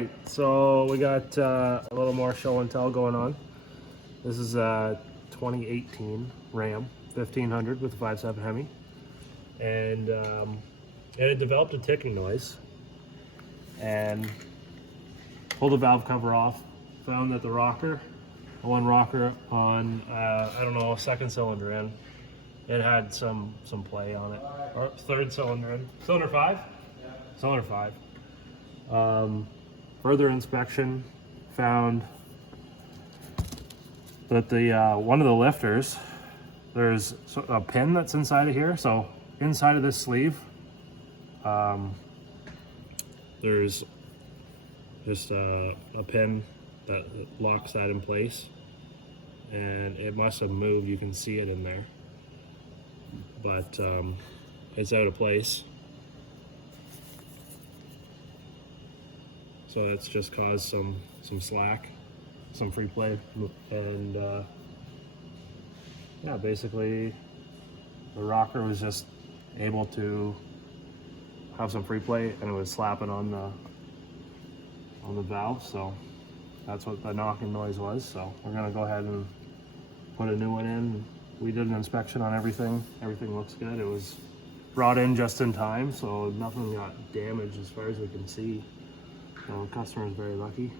right, so we got a little more show and tell going on. This is a 2018 Ram 1500 with a 5.7 Hemi, and it developed a ticking noise. And pulled the valve cover off, found that the one rocker on I don't know, a second cylinder in, it had some play on it, or third cylinder in, cylinder 5. Cylinder 5. Further inspection found that the one of the lifters, there's a pin that's inside of here. So inside of this sleeve, there's just a pin that locks that in place, and it must have moved. You can see it in there, but it's out of place. So it's just caused some slack, some free play, and yeah, basically the rocker was just able to have some free play, and it was slapping on the valve. So that's what the knocking noise was. So we're gonna go ahead and put a new one in. We did an inspection on everything. Everything looks good. It was brought in just in time, so nothing got damaged as far as we can see. So the customer is very lucky.